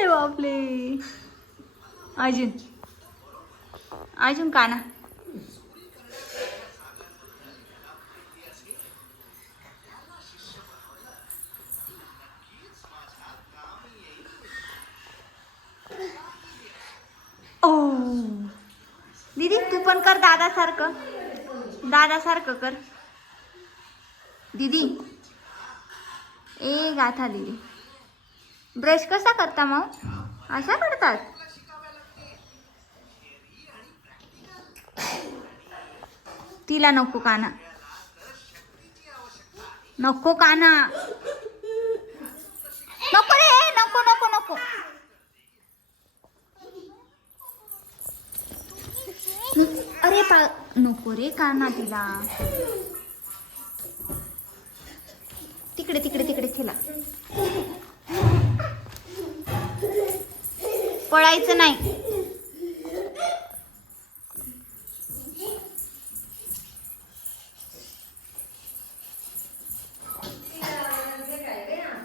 बापले अजून. अजून काना ओ. दीदी तू पण कर दादासारखं. दादासारखं कर. दीदी. ए गाथा दीदी. ब्रश कसा करता मग? अशा करतात? तिला नको काना. नको काना. नको रे नको नको नको. अरे पा नको रे काना तिला. तिकडे तिकडे तिकडे तिला पळायचं नाही.